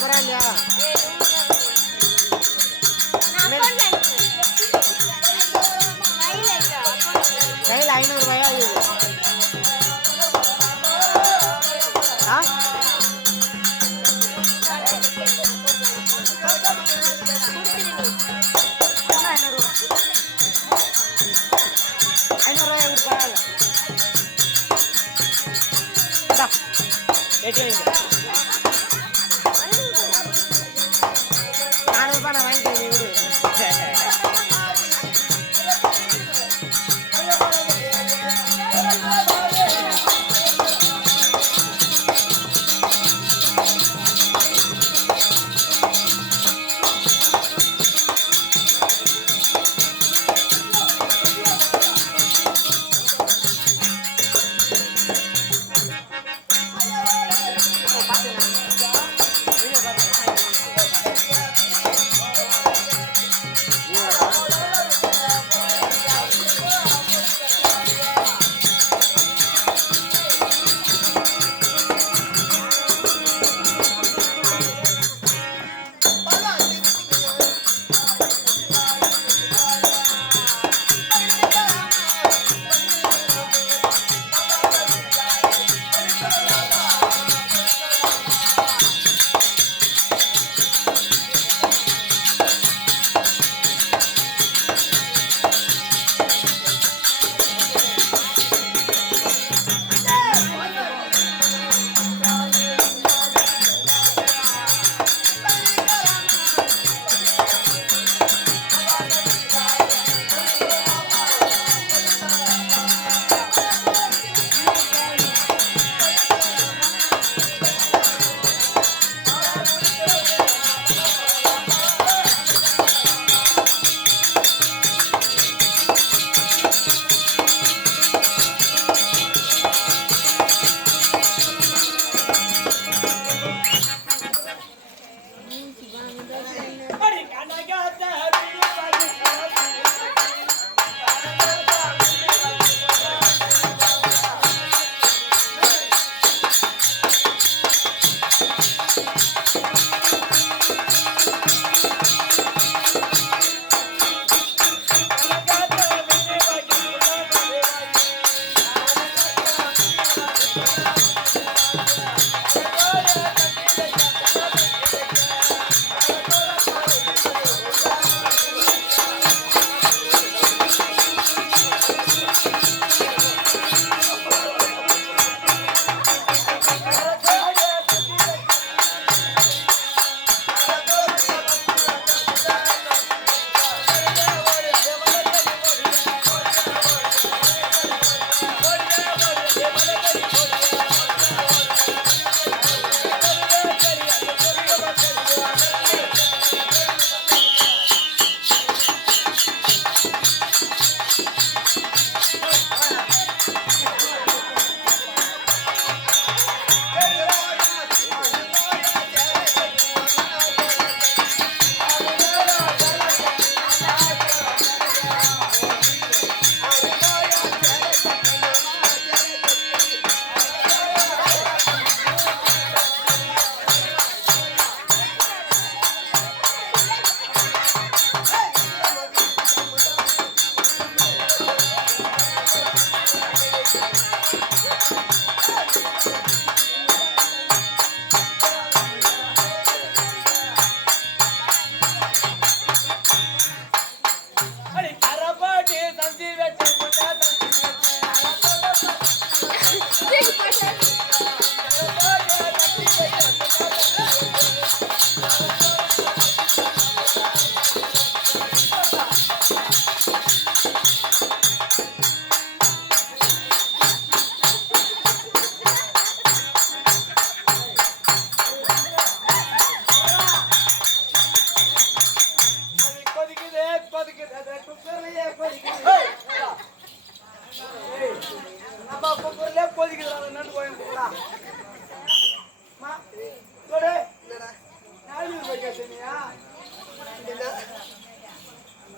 பரவாயில்லையா? கையில் 500 ரூபாயா இது? ஆ 500 ரூபாய் கொடுப்பா. ஏடிஎம் 400 ரூபாய் நான் வாங்கிக்கிறேன். நீ விடு.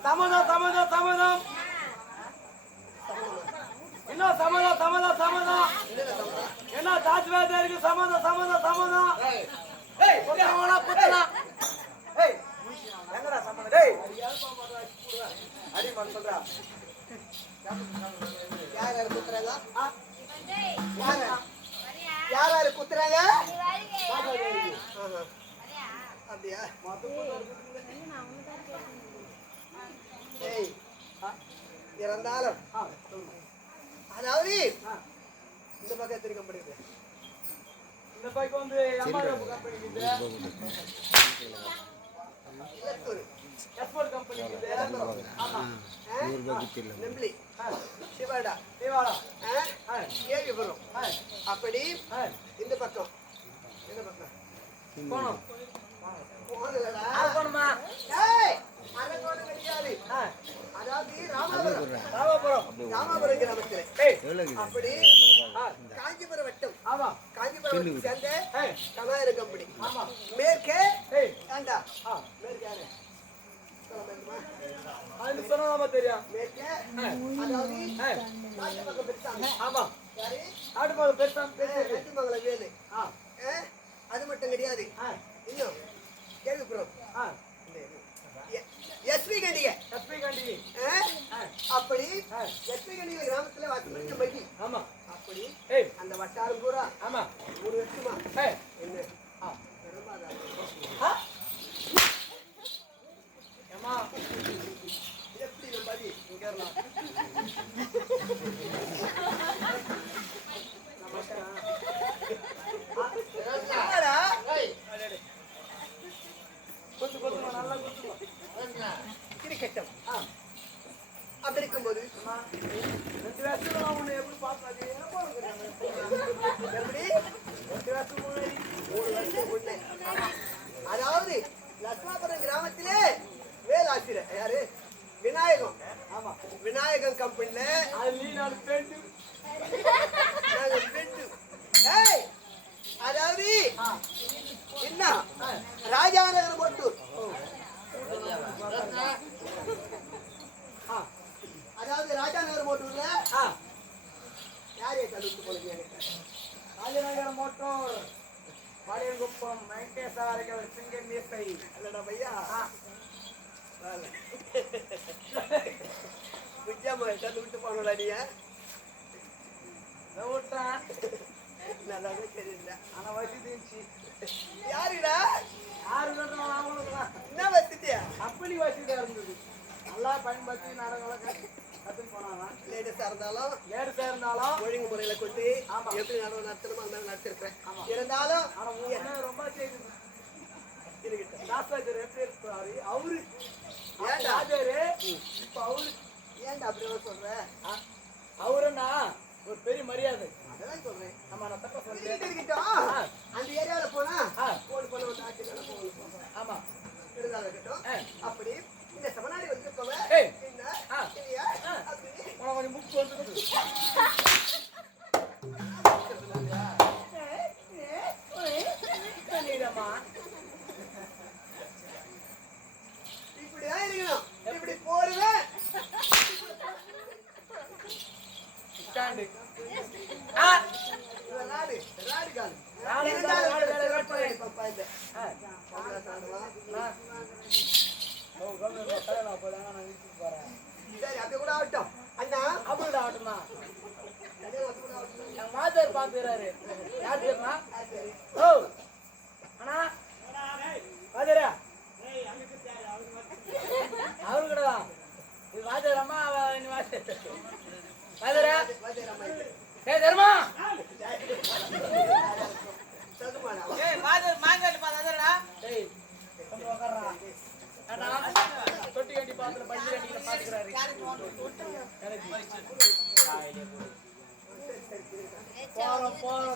சம்மதம் சம்மதம் சம்மதம் என்ன சம்மதம் சம்மதம் சம்மதம் என்ன தாஜ்வேதா இருக்கு சம்மதம் சம்மதம் சம்மதம் ஏய் அவனா புத்தனா ஏய் எங்கடா சம்பந்தம் டேய் அடி மன் சொல்றா யார் யார் குத்துறாங்க யார் யார் குத்துறாங்க அப்படியா ஏய் இறந்தாலும் அதாவது இந்த பக்கம் எத்தனை கம்பெனி இருக்கு இந்த பைக் வந்து எம்ஆர்எஃப் கம்பெனி இது இலத்தூர் எஸ்போர்ட் கம்பெனி இது ஆமா நெம்பிளி சிவாடா தேவாடா ஏவிபுரம் அப்படி இந்த பக்கம் இந்த பக்கம் போணும் போனதுலடா போணுமா ஏய் அரங்கோணம் கிடையாது அதாவது ராமாபுரம் கிராமத்தில் அப்படி காஞ்சிபுரம் வட்டம் ஆமா காஞ்சிபுரம் சேர்ந்த ஏய் கலாயிரம் கம்பெனி ஆமா மேற்கே ஏய் ஏண்டா மேற்கே யாரு சொல்ல வேண்டுமா? அது சொன்னாதான் தெரியும் மேற்கே அதாவது நாட்டு பக்கம் பெருசாங்க ஆமா யாரு ஆடு பால் பெருசா பெருசு வெட்டுமங்கலம் வேலு ஆ அது மட்டும் கிடையாது இன்னும் கேள்விப்புறம் எஸ்பி கண்டிகை எஸ்பி கண்டி அப்படி எஸ்பி கண்டிகை கிராமத்துல வாசல் மகி ஆமா அப்படி ஏய் அந்த வட்டாரம் பூரா ஆமா 3 வருஷமா ஏய் என்ன ஆ பெருமாள் ஆ ஏமா எப்படி நம்ம பாதி இங்க வரலாம் கொஞ்சம் கொஞ்சம் நல்லா கொஞ்சம் கிரிக்கெட்டம் அப்படி இருக்கும்போது ரெண்டு வருஷம் நான் உன்னை எப்படி பார்த்தாது எப்படி 2 வருஷம் முன்னாடி 3 வருஷம் முன்னே அதாவது லட்சுமாபுரம் கிராமத்திலே வேலாசிரியர் யாரு விநாயகம் ஆமா விநாயகம் கம்பெனில அது நீ நான் பேண்டு நாங்க பெண்டு ஏய் அதாவது என்ன ராஜாநகர் மட்டூர் அதாவது ராஜாநகர் மட்டூர்ல யாரைய கழுத்து போலீங்க ராஜநகர் மோட்டோர் பாடியங்குப்பம் வெங்கடேஸ்வரர்கள் சிங்கம் மீசை அல்லடா பையா முக்கியமா கண்டு விட்டு போனோடா நீங்க விட்டான் நல்லாவே தெரியல ஆனா வயசு இருந்துச்சு யாருடா யாரு அவங்களுக்குலாம் என்ன வச்சுட்டியா கம்பெனி வசதியா இருந்தது நல்லா பயன்படுத்தி நாடகங்களை கற்றுன்னு போனாங்க லேடிஸா இருந்தாலும் லேடிஸா இருந்தாலும் ஒழுங்கு முறையில கொண்டு ஆமா. எப்படி நடவு நடத்தணுமோ அந்த மாதிரி நடத்திருக்கிறேன் ஆமா. இருந்தாலும் ஆனா உங்க ரொம்ப செய்யுது இருக்கட்டும். தாசாஜர் எப்படி இருக்கிறாரு அவரு ஏன்டா? ராஜாரு இப்ப அவரு ஏன்டா அப்படிலாம் சொல்ற அவருன்னா ஒரு பெரிய மரியாதை அதெல்லாம் சொல்றேன் நம்ம நான் தப்பா சொல்றேன் சொல்லிட்டு இருக்கட்டும். ஆ. அந்த ஏரியாவில போனா ஆ. போன் பண்ண வந்து ஆட்சி வேலை போகணும் ஆமா இருந்தாலும் இருக்கட்டும் ஆ. அப்படி இந்த சமநாடி வந்திருக்கவ ஏய். என்ன ஆ. இல்லையா ஆ. அப்படி உனக்கு கொஞ்சம் புக் வந்துருக்கு நீடமா இப்படிதான் இருக்கணும் இப்படி போடுவேன் ஸ்டாண்டு ராடு ராடு கால் ராடு, இருந்தாலும் rod, rod, rod, rod. Papa இந்த பப்பா சாடுவான். சரி அப்படியே கூட ஆகட்டும் அண்ணா அப்படிடா ஆட்டுமா அப்படியே கூட ஆகட்டும். என் மாதர் பாத்துறாரு யார் தெரியுமா சரி ஓ அண்ணா பாஜரா அவரு கூடவா இது வாஜர் அம்மா நீ வாஜர் பாஜரா வாஜராமா இது. ஏ தர்மா சொல்லுமாடா ஏய் வாஜர் மாங்கல் பாதடா ஏய் கொஞ்சம் உட்கார்றா அண்ணா தொட்டி கட்டி பாத்துல பஞ்சு கட்டில பாத்துக்கறாரு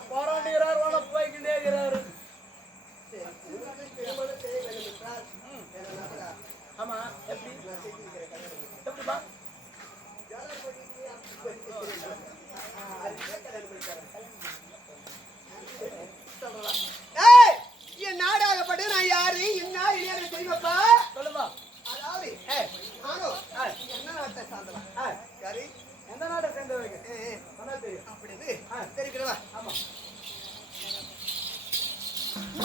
போறோண்டிறாரு வாழ போய்க்கிட்டே இருக்கிறாரு திருமணம் செய்ய வேண்டும் என்றால் வேற நபரா? ஆமா எப்படி நான் செஞ்சிருக்கிறேன் கல்யாணம். எப்படிப்பா ஜாலர் போட்டிக்கு அப்படி போய் செஞ்சிருக்கிறேன். அதுக்கே கல்யாணம் பண்ணிட்டாரு.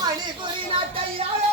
மணிபுரி நாட்டையாளே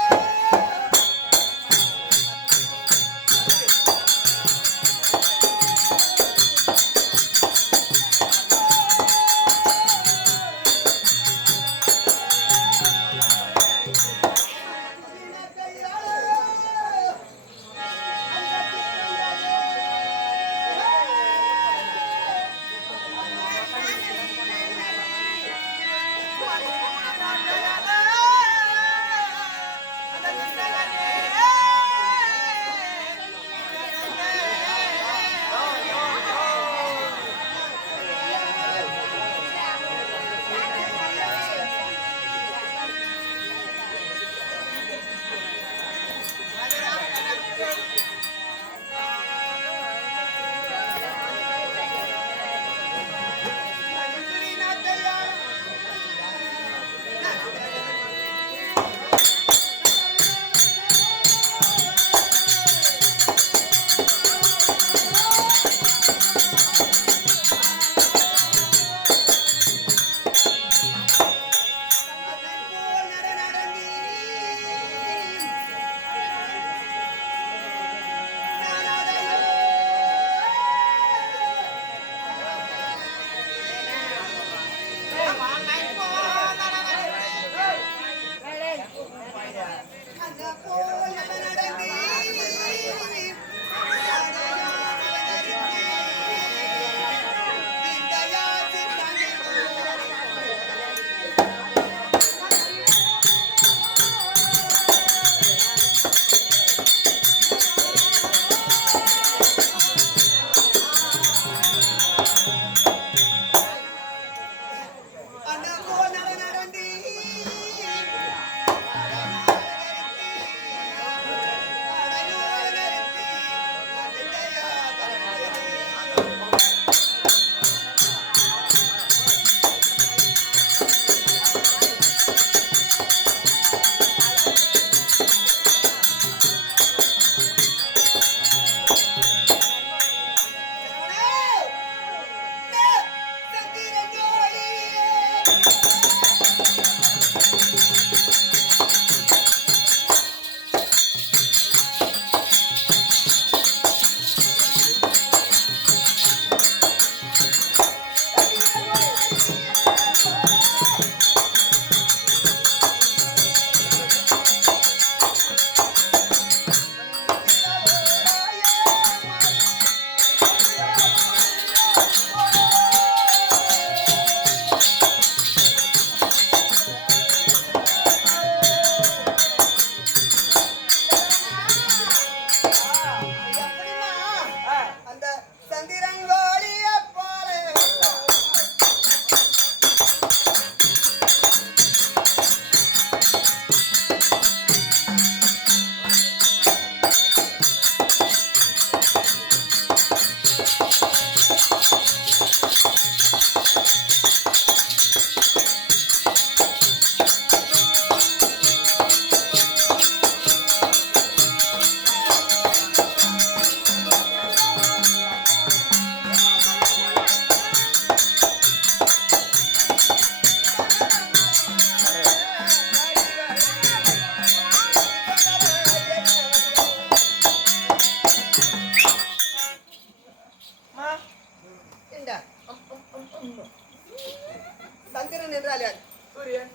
சந்திரன் என்றால் யார்? சூரியன்.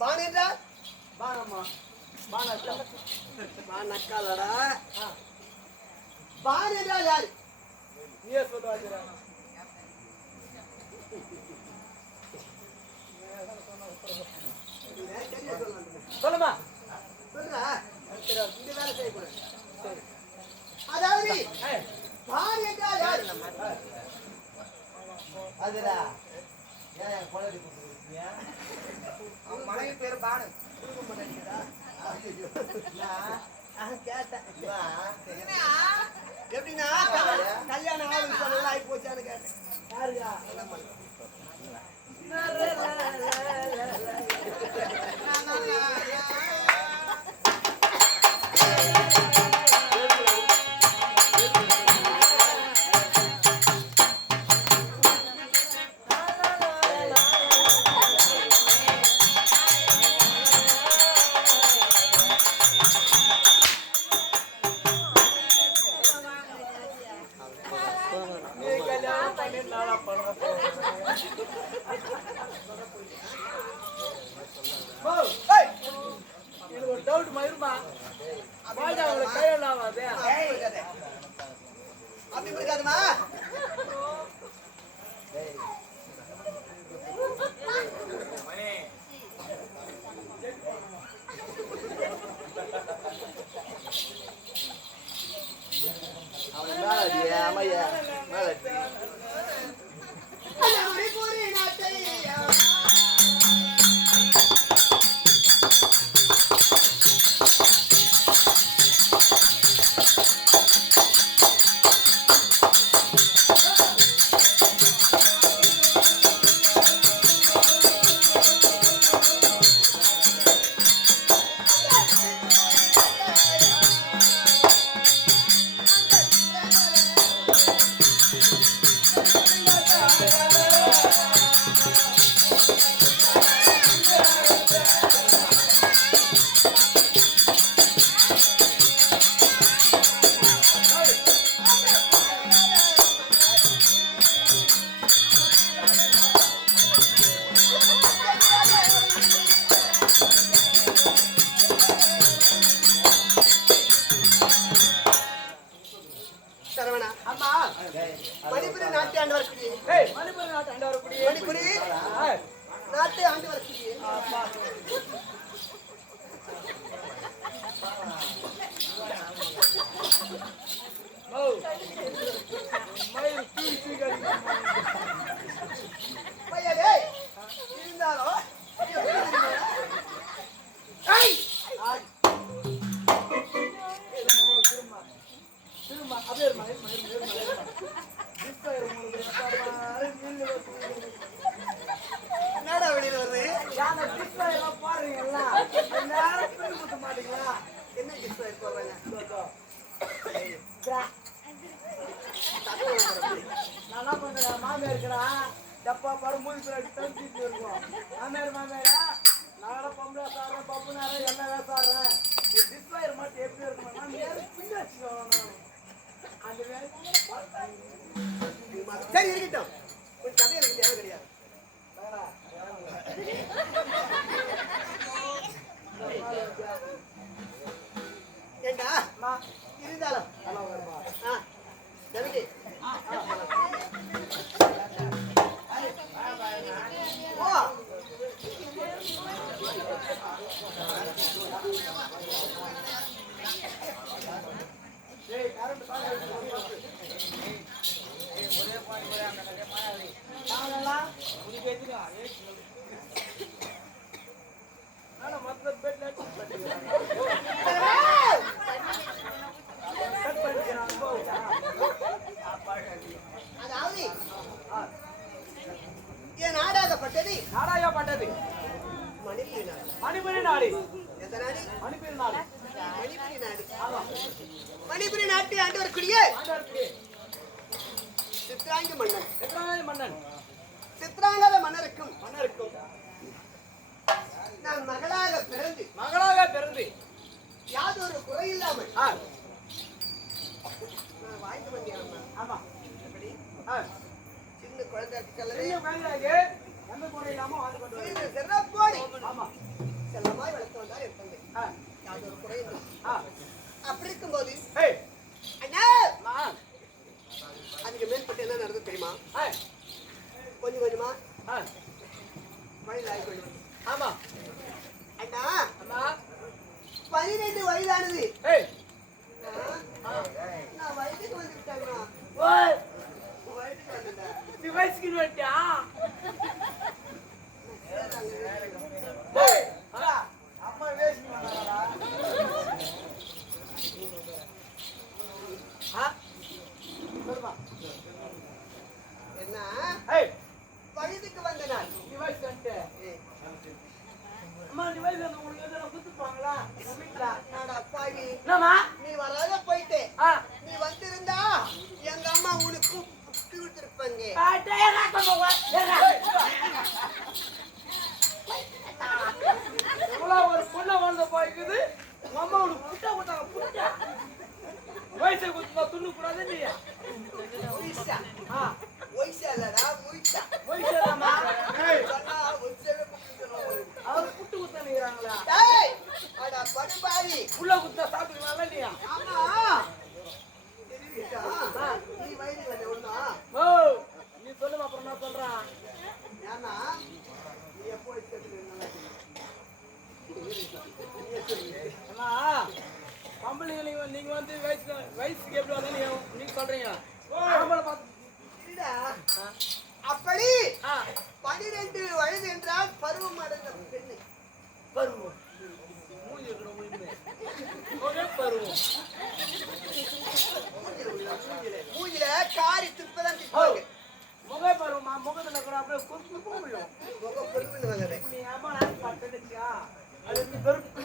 பான் என்றால் பானம்மா. பானக்கா. பானக்காலடா. பான் என்றால் யார்? நீயே சொல்லு ராஜரா. சொல்லுமா. சொல்றா. இந்த வேலை செய்யக்கூடாது. அதாவது பான் என்றால் யார்? அதுடா. ஏன் கொலடி போடுறீங்க? அவன் மனைவி பேரு பானு. எப்படின்னா கல்யாணம் ஆகி போச்சான்னு கேட்டேன். யாருக்கா? நாட்டை ஆண்டு வரக்கூடிய பையனே, இருந்தாலும் ஏய், திரும்ப அப்படியே இருமா, இருமா. என்னடா வெளியில வருது? யானை கிருஷ்ணா எல்லாம் பாருங்கல்ல, நேரம் போய் குத்த மாட்டீங்களா? என்ன கிஃப்ட் போடுறாங்க? நான் என்ன பண்றேன், மாமியார் இருக்கிறான் டப்பா பாரு மூணு பேர் தம்பிட்டு இருக்கும். மாமியாரா நான் பொம்பளை சாடுறேன், பப்பு நேரம் எல்லாம் சாடுறேன். டிஸ்பயர் மட்டும் எப்படி இருக்கணும், நான் நேரம் பின்ன வச்சுக்கணும். அந்த வேலை சரி இருக்கட்டும், கொஞ்சம் கதை எனக்கு தேவை கிடையாது. ஏண்டா இருந்தாலும் தம்பி ஓ அதாவது என் நாடாகப்பட்டது நாடாயப்பட்டது மணிப்புரி நாடு. மணிபுரி நாடு. எந்த நாடு? மணிபுரி நாடு. மணிப்புரி நாடு. மணிப்புரி நாட்டை ஆண்டு வரக்கூடிய சித்ராங்கி மன்னன். மன்னன் சித்ராங்கத மன்னருக்கும் மன்னருக்கும் நான் மகளாக பிறந்து யாதொரு குறையில்லாமல் நான் வாழ்ந்து வந்தேன். ஆமா எப்படி? ஆ. சின்ன குழந்தை செல்லவே பெரிய வேலையாக எந்த முறை இல்லாம வாழ்ந்து கொண்டு வருகிறேன். சிறிது சிறப்போடு ஆமா செல்லமாய் வளர்த்து வந்தார் என் தந்தை. ஆ. யாதொரு குறையும் ஆ. அப்படி இருக்கும்போது ஏய் அண்ணா நான் அதுக்கு மேற்பட்டு என்ன நடந்தது தெரியுமா? ஆ. கொஞ்சம் கொஞ்சமா ஆ. வயது ஆகி கொண்டு வந்து. ஆமா அண்ணா அம்மா 12 வயதானது. ஏய் நான் வயதுக்கு வந்துட்டேன்னா ஓய் வயதுக்கு வந்துட்டேன். நீ வயசுக்கு வந்துட்டியா? ஏய் அம்மா வேஸ்ட் பண்ணாடா. ஆ சொல்லுமா. என்ன ஏய் வயதுக்கு வந்த நான் நீ வயசுக்கு வந்துட்ட. அம்மா நீ வயசுக்கு வந்து உங்களுக்கு எதுனா குத்துப்பாங்களா வீட்டுல? என்னடா அப்பாவி, என்னம்மா? நீ வராத போயிட்டே. ஆ நீ வந்திருந்தா எங்க அம்மா உனக்கு புட்டு கொடுத்துருப்பாங்க. எவ்வளவு ஒரு பொண்ணை வாழ்ந்த போய்க்குது உங்க அம்மா உனக்கு புட்டா கொடுத்தாங்க. புட்டா வயசை குத்துமா துண்ணு கூடாது இல்லையா? ஒய்சா ஆ ஒய்சா இல்லடா முய்சா. வயசுதாம்மா. சொன்னா ஒய்சாவே கூப்பிட்டுக்கணும். அவர் புட்டு குத்தானுங்கிறாங்களா? டேய் அட படுபாவி. உள்ள குத்தா சாப்பிடுவாங்களா இல்லையா? ஆமா தெரியுதா? நீ வயதுக்கு வந்த ஒண்ணா? ஓ நீ சொல்லுமா அப்புறம் நான் சொல்றேன். ஏன்னா நீ எப்போ வயசுக்கு அம்மா பொம்பளைங்க நீங்க வந்து வயசுக்கு எப்படி வந்தா நீங்க சொல்றீங்க. ஆம்பளை பார்த்து இல்லடா. ஆ. அப்படி ஆ 12 வயது என்றால் பருவம் அடைந்த பெண்ணு. பருவம் மூஞ்சி இருக்கிற மூஞ்சி ஒரே பருவம். மூஞ்சில காரி துப்பதான் திப்பாங்க. முக பருவமா முகத்துல கூட அப்படியே குறுக்கு போயிடும். முக பெருமைன்னு வந்தது. நீ அம்மா நான் பார்த்துச்சா அது பெருக்கு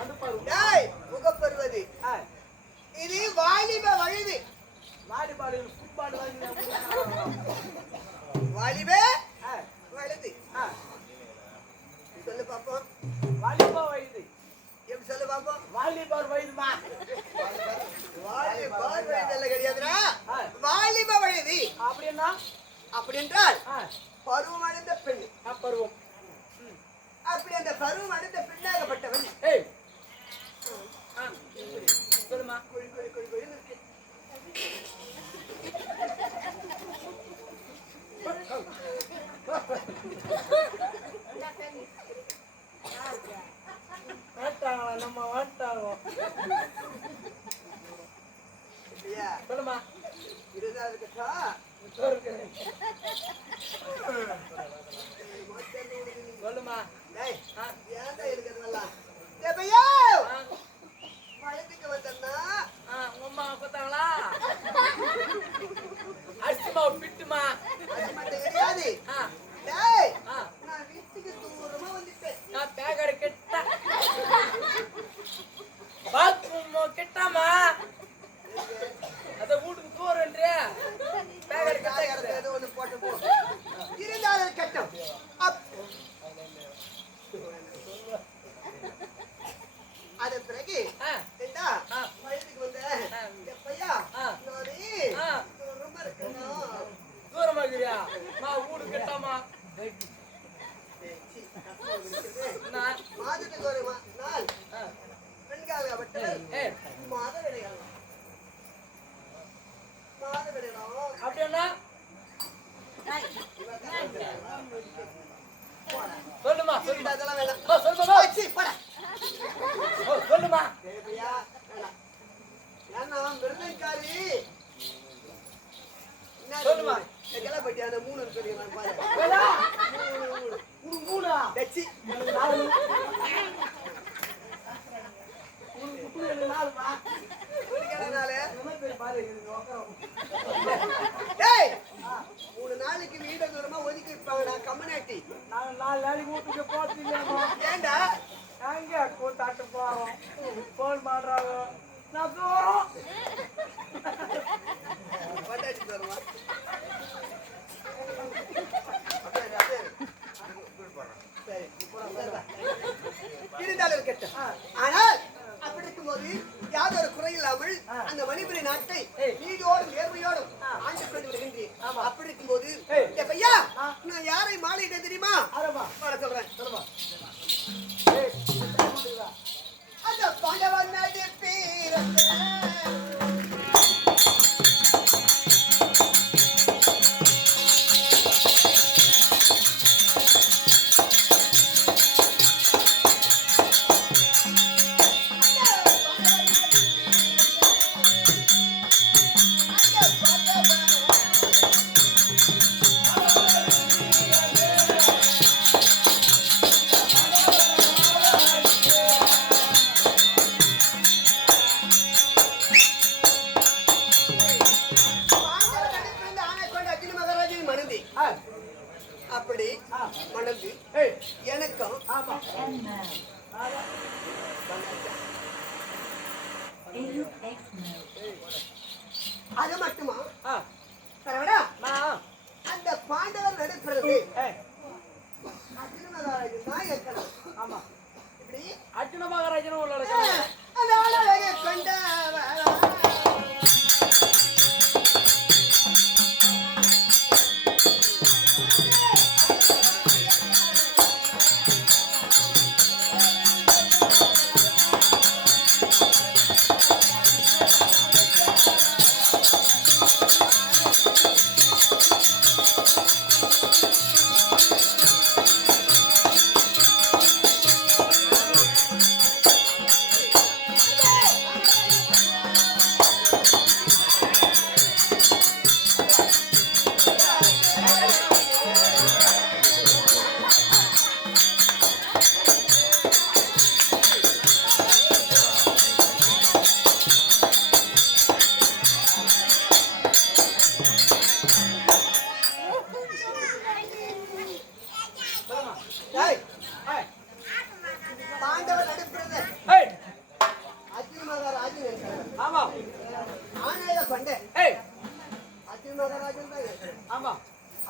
அது பருவம். டேய் முகப்பருவது ஆ இது வாலிப வயது. வாலிபால் ஃபுட்பால் வாலிப ஆ வயது. ஆ சொல்லு பாப்போம். வாலிபா வயது எப்படி சொல்லு பாப்போம். வாலிபால் வயதுமா. வாலிப வயது எல்லாம் கிடையாதுடா. ஆ. வாலிப வயது அப்படின்னா அப்படி என்றால் ஆ பருவம் அடைந்த பெண். பருவம். அப்படி அந்த பருவம் அடைந்த பெண்ணாகப்பட்டவன் ஏய் ஆ சொல்லுமா. கொழி கொழி கொழி கொழி இருக்கு. சொல்லுமா டேய், ஆ, ஏன்டா இருக்கிறதெல்லாம்? டேய் பையா, ஆ, வயதுக்கு வந்தன்னா உங்க அம்மா பார்த்தாங்களா அரிசி மாவு பிட்டுமா அது மட்டும் கிடையாது. ஆ, டேய், ஆ, நான் வீட்டுக்கு தூரமா வந்துட்டேன். நான் பேக்கடை கெட்ட பாத்ரூம் கெட்டாமா அத வீட்டுக்கு தூரன்றே பேக்கடை கெட்ட ஏதோ ஒண்ணு போட்டு போ. இருந்தாலும் கட்டம். அது பிறகு ஆ, ஏண்டா, ஆ. வயதுக்கு வந்த ஆ. எப்பையா ஆ. நானே ஆ. தூரமா இருக்கணும். தூரமா இருக்கிறியா மா வீடு கெட்டாமா டேய், சீ, கஷ்டம் இருக்குது. நான் மாதத்துக்கு ஒரு நாள் ஆ, பெண்காகப்பட்டவர் ஏய் மாத விடையாளம். மாத விடையாளம். அப்படின்னா சொல்லுமா சொல்லுமா அதெல்லாம் வேணாம். அம்மா, சொல்லுமா சீ, போடா. சொல்லுமா தேவையா? வேணாம். ஏன்னா மிருதங்காரி என்ன சொல்லுமா. எங்கெல்லாம் போயிட்டு அந்த மூணு சொல்லிக்கலாம் பாரு. ஏடா, மூணு. உனக்கு மூணா? டச்சி. எனக்கு நாலு. உனக்கு குட்டி எனக்கு நாலுமா? உனக்கு என்ன நாளு? என்ன பேர் பாரு, எனக்கு உக்காரம். டேய், 3 நாளைக்கு வீடு தூரமா ஒதுக்கி வைப்பாங்கடா கம்யூனிட்டி. நாங்க 4 நாளைக்கு வீட்டுக்கு போறது இல்லையாமா? ஏன்டா? எங்க கூத்தாட்டு போறோம், போன் பண்றாங்க, நான் தூரம். பட்டாச்சு தருமா? சரி, இருந்தாலும் இருக்கட்டும். ஆனால் அப்படி இருக்கும்போது யாதொரு குறை இல்லாமல் அந்த மணிபுரி நாட்டை நீதியோடும் நேர்மையோடும் ஆண்டு கொண்டு வருகின்றேன். அப்படி இருக்கும்போது டேய் பையா, நான் யாரை மாலையிட்டேன் தெரியுமா? ஆரம்பா, வர சொல்றேன். சொல்லுமா. அந்த பாண்டவன் நடி பீரந்த அப்படி மணந்து எனக்கும் அது மட்டுமா சரவணா, அந்த பாண்டவர் நடுக்கிறது அர்ஜுனமகாராஜன் தான் இருக்கணும். ஆமா, இப்படி அர்ஜுன மகாராஜனும் உள்ள அந்த அழகை கொண்டவரா பாண்டவர் நடுக்கிறது அர்ஜுனமகாராஜன் இருக்கிறார். ஆமா ஆணைய கொண்ட ஏய் அர்ஜுனமகாராஜன் தான் இருக்கிறார். ஆமா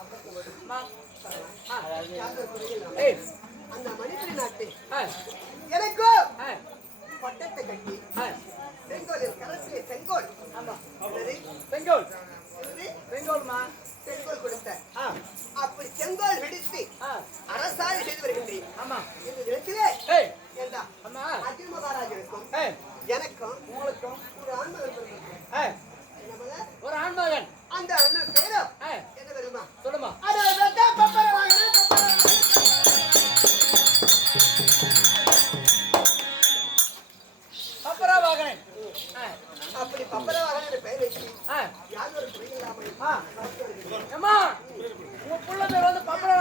அப்படி ஒரு மா யாதொரு குறை இல்லாமல் ஏய் அந்த மணிபுரி நாட்டை ஆ எனக்கு ஆ பட்டத்தை கட்டி ஆ செங்கோலில் கரசிலே செங்கோல் ஆமா என்னது? பெங்கோல் என்னது? பெங்கோல்மா செங்கோல் கொடுத்த ஆ அப்படி செங்கோல் வெடித்து ஆ அரசாணை செய்து வருகின்றேன். ஆமா இந்த இடத்திலே ஏய் ஏண்டா அம்மா அர்ஜுன மகாராஜனுக்கும் ஏய் எனக்கும் உங்களுக்கும் ஒரு ஆண்மகன் பிறந்திருக்கிறார். ஏய் என்ன மகன்? ஒரு ஆண்மகன் அந்த அண்ணன் பேரு ஏய் என்ன தெரியுமா? சொல்லுமா அது வெட்ட பப்பர வாங்கினா பப்பர வாங்கினா. பப்பரா வாகனன் அப்படி பப்பர வாங்கின பெயர் வச்சு ஆ யாதொரு குறை இல்லாமல் ஆ அம்மா உங்க புள்ள பேர் வந்து பப்பரா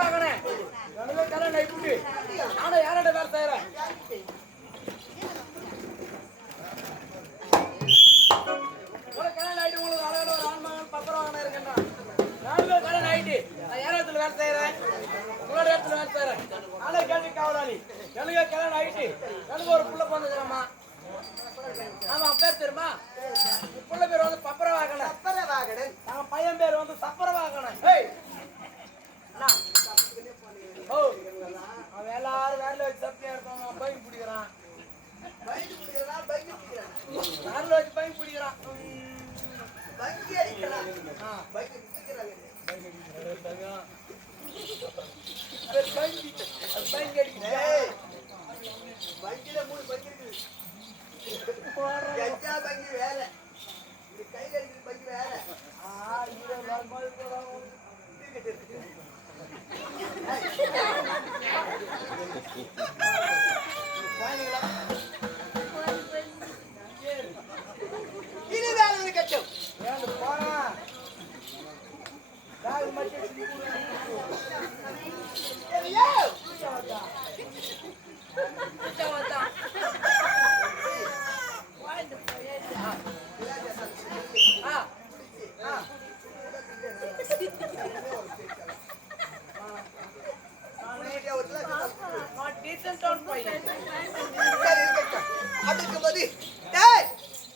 இடத்துல வேலை செய்றேன். நானே கேட்டு காவலாளி. எனக்கு கல்யாணம் ஆயிட்டு எனக்கு ஒரு புள்ள பிறந்ததுமா. ஆமா, அவன் பேர் தெரியுமா? புள்ள பேர் வந்து பப்பரவாகனன். பப்பரவாகனன். அவன் பையன் பேர் வந்து சப்பரவாகனன். என்ன? ஓ, அவன் எல்லாரும் வேலை வச்சு சப்தியா இருப்பான். பைக் பிடிக்கிறான். பைக்கு பிடிக்கிறதா, பைக்கு பிடிக்கிறானா? வேலை வச்சு பைக் பிடிக்கிறான். பைக்கு அடிக்கிறான். பைக்கு பிடிக்கிறாங்க. ஏய், பைக்கில 3 பைக்கு இருக்குது. கஞ்சா பைக்கு வேற. இது கையில இருக்கிற பைக்கு வேற. தூக்கிட்டு இருக்கு. இது வேற ஒரு கட்டம். ஏய்யா, அதுக்கும்போது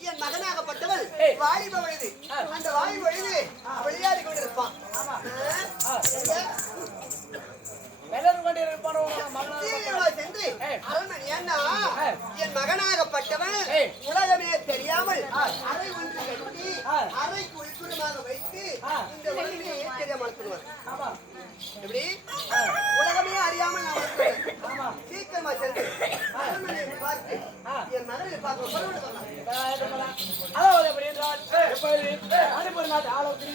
என் மகனாகப்பட்டவள் வாலிப வயது. அந்த வாலிப வயது விளையாடி கொண்டிருப்பான். சென்று அரண்மனை ஏன்னா என் மகனாகப்பட்டவன் உலகமே தெரியாமல் அறை ஒன்று கட்டி அறைக்கு உள்புறமாக வைத்து இந்த உலகமே தெரியாமல் வளர்த்துடுவார். எப்படி உலகமே அறியாமல் நான் வளர்த்துவேன். சீக்கிரமா சென்று அரண்மனையை பார்த்து என் மகனை பார்க்க அதாவது எப்படி என்றால் அனுப்பி நாட்டு ஆலோசனை